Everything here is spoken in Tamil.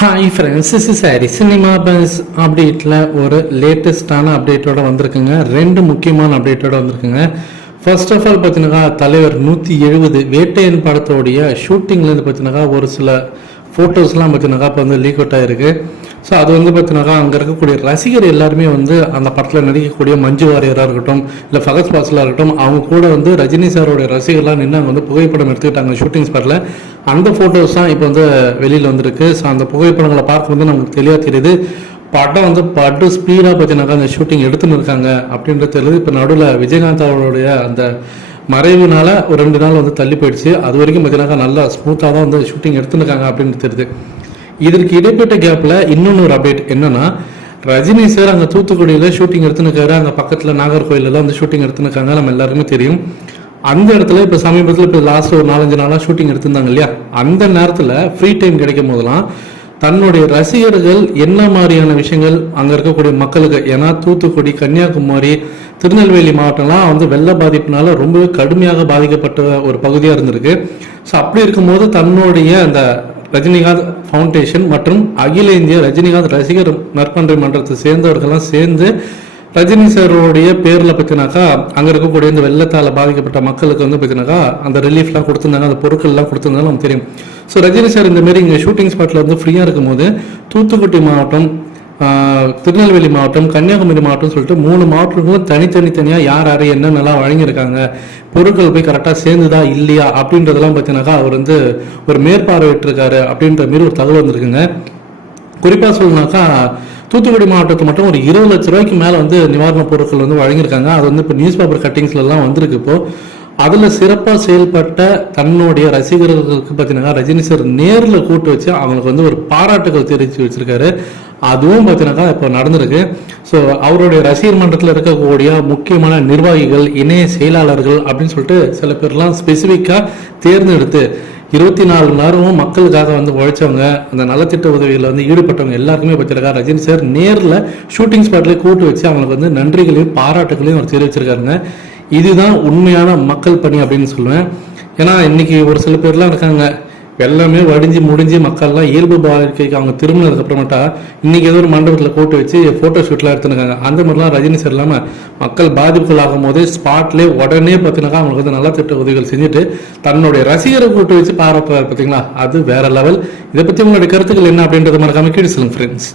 Hi friends is sorry cinema buzz அப்டேட்டில் ஒரு லேட்டஸ்டான அப்டேட்டோட வந்திருக்குங்க. ரெண்டு முக்கியமான அப்டேட்டோட வந்திருக்குங்க. ஃபர்ஸ்ட் ஆஃப் ஆல் பார்த்தீங்கன்னா தலைவர் நூற்றி எழுபது வேட்டையன் படத்தோடைய ஷூட்டிங்லேருந்து பார்த்தீங்கன்னா ஒரு சில ஃபோட்டோஸ்லாம் பார்த்தீங்கன்னாக்கா இப்போ வந்து லீக் அவுட் ஆயிருக்கு. ஸோ அது வந்து பார்த்தீங்கன்னாக்கா அங்கே இருக்கக்கூடிய ரசிகர் எல்லாருமே வந்து அந்த படத்தில் நடிக்கக்கூடிய மஞ்சு வாரியராக இருக்கட்டும் இல்லை ஃபகத் பாஸ்லாக இருக்கட்டும் அவங்க கூட வந்து ரஜினி சாரோடைய ரசிகர்லாம் நின்று அங்கே வந்து புகைப்படம் எடுத்துக்கிட்டாங்க ஷூட்டிங் ஸ்பாட்டில் அந்த ஃபோட்டோஸ் தான் இப்போ வந்து வெளியில் வந்திருக்கு. ஸோ அந்த புகைப்படங்களை பார்க்கும்போது நமக்கு தெளிவாக தெரியுது. படம் வந்து படு ஸ்பீடாக பார்த்தீங்கன்னாக்கா அந்த ஷூட்டிங் எடுத்துன்னு இருக்காங்க அப்படின்றது தெரியுது. இப்போ நடுவில் விஜயகாந்த் அவருடைய அந்த மறைவுனால ஒரு ரெண்டு நாள் வந்து தள்ளி போயிடுச்சு. அது வரைக்கும் பார்த்தீங்கன்னாக்கா நல்லா ஸ்மூத்தாக தான் வந்து ஷூட்டிங் எடுத்துருக்காங்க அப்படின்னு தெரியுது. இதற்கு இடைப்பட்ட கேப்பில் இன்னொன்று ஒரு அப்டேட் என்னன்னா ரஜினி சார் அங்கே தூத்துக்குடியில் ஷூட்டிங் எடுத்துன்னு இருக்காரு. அங்கே பக்கத்தில் நாகர்கோயிலெல்லாம் வந்து ஷூட்டிங் எடுத்துன்னு இருக்காங்க. நம்ம எல்லாருக்குமே தெரியும். அந்த இடத்துல இப்போ சமீபத்தில் இப்போ லாஸ்ட் ஒரு நாலஞ்சு நாளாக ஷூட்டிங் எடுத்திருந்தாங்க இல்லையா? அந்த நேரத்தில் ஃப்ரீ டைம் கிடைக்கும் போதெல்லாம் தன்னுடைய ரசிகர்கள் என்ன மாதிரியான விஷயங்கள் அங்கே இருக்கக்கூடிய மக்களுக்கு? ஏன்னா தூத்துக்குடி கன்னியாகுமரி திருநெல்வேலி மாவட்டம்லாம் வந்து வெள்ள பாதிப்புனால ரொம்பவே கடுமையாக பாதிக்கப்பட்ட ஒரு பகுதியாக இருந்திருக்கு. ஸோ அப்படி இருக்கும்போது தன்னுடைய அந்த ரஜினிகாந்த் ஃபவுண்டேஷன் மற்றும் அகில இந்திய ரஜினிகாந்த் ரசிகர் நற்பன்றி மன்றத்தை சேர்ந்தவர்கள்லாம் சேர்ந்து ரஜினி சாரோடைய பேரில் பார்த்தினாக்கா அங்கே இருக்கக்கூடிய இந்த வெள்ளத்தால் பாதிக்கப்பட்ட மக்களுக்கு வந்து பார்த்தினாக்கா அந்த ரிலீஃப்லாம் கொடுத்துருந்தாங்க அந்த பொருட்கள்லாம் கொடுத்துருந்தாங்க நமக்கு தெரியும். ஸோ ரஜினி சார் இந்த மாதிரி இங்கே ஷூட்டிங் ஸ்பாட்டில் வந்து ஃப்ரீயாக இருக்கும்போது தூத்துக்குடி மாவட்டம் திருநெல்வேலி மாவட்டம் கன்னியாகுமரி மாவட்டம் சொல்லிட்டு மூணு மாவட்டங்களும் தனித்தனி தனியாக யார் யார் என்னென்னலாம் வழங்கியிருக்காங்க பொருட்கள் போய் கரெக்டாக சேர்ந்துதா இல்லையா அப்படின்றதெல்லாம் பார்த்தீங்கன்னாக்கா அவர் வந்து ஒரு மேற்பார்வையிட்டிருக்காரு அப்படின்ற மாரி ஒரு தகவல் வந்திருக்குங்க. குறிப்பாக சொல்லணும்னாக்கா தூத்துக்குடி மாவட்டத்தில் மட்டும் ஒரு இருபது லட்ச ரூபாய்க்கு மேலே வந்து நிவாரணப் பொருட்கள் வந்து வழங்கியிருக்காங்க. அது வந்து இப்போ நியூஸ் பேப்பர் கட்டிங்ஸ்லாம் வந்திருக்கு இப்போ. அதில் சிறப்பாக செயல்பட்ட தன்னுடைய ரசிகர்களுக்கு பார்த்தீங்கன்னா ரஜினி சார் நேரில் கூட்டு வச்சு அவங்களுக்கு வந்து ஒரு பாராட்டுகள் தெரிவித்து வச்சிருக்காரு. அதுவும் பார்த்தீங்கன்னாக்கா இப்போ நடந்திருக்கு. ஸோ அவருடைய ரசிகர் மன்றத்தில் இருக்கக்கூடிய முக்கியமான நிர்வாகிகள் இணைய செயலாளர்கள் அப்படின்னு சொல்லிட்டு சில பேர்லாம் ஸ்பெசிஃபிக்காக தேர்ந்தெடுத்து இருபத்தி நாலு நேரமும் மக்களுக்காக வந்து உழைச்சவங்க அந்த நலத்திட்ட உதவியில் வந்து ஈடுபட்டவங்க எல்லாருக்குமே பார்த்திருக்கா ரஜினி சார் நேரில் ஷூட்டிங் ஸ்பாட்லேயே கூட்டு வச்சு அவங்களுக்கு வந்து நன்றிகளையும் பாராட்டுகளையும் அவர் தெரிவிச்சிருக்காருங்க. இதுதான் உண்மையான மக்கள் பணி அப்படின்னு சொல்லுவேன். ஏன்னா இன்னைக்கு ஒரு சில பேர்லாம் இருக்காங்க. எல்லாமே வடிஞ்சு முடிஞ்சு மக்கள்லாம் இயல்பு வாழ்க்கைக்கு அவங்க திரும்பினதுக்கு அப்புறமேட்டா இன்னைக்கு ஏதோ ஒரு மண்டபத்தில் கூட்டு வச்சு ஃபோட்டோ ஷூட்லாம் எடுத்துருக்காங்க அந்த மாதிரிலாம் ரஜினி சார் இல்லாமல் மக்கள் பாதிப்புகள் ஆகும் போதே ஸ்பாட்லேயே உடனே பார்த்தீங்கன்னா அவங்களுக்கு வந்து நல்ல திட்ட உதவிகள் செஞ்சுட்டு தன்னுடைய ரசிகரை கூட்டு வச்சு பாராட்டுறாரு பார்த்தீங்களா அது வேற லெவல் இதை பற்றி உங்களுடைய கருத்துக்கள் என்ன அப்படின்றத மறக்காம கீழே சொல்லுங்க ஃப்ரெண்ட்ஸ்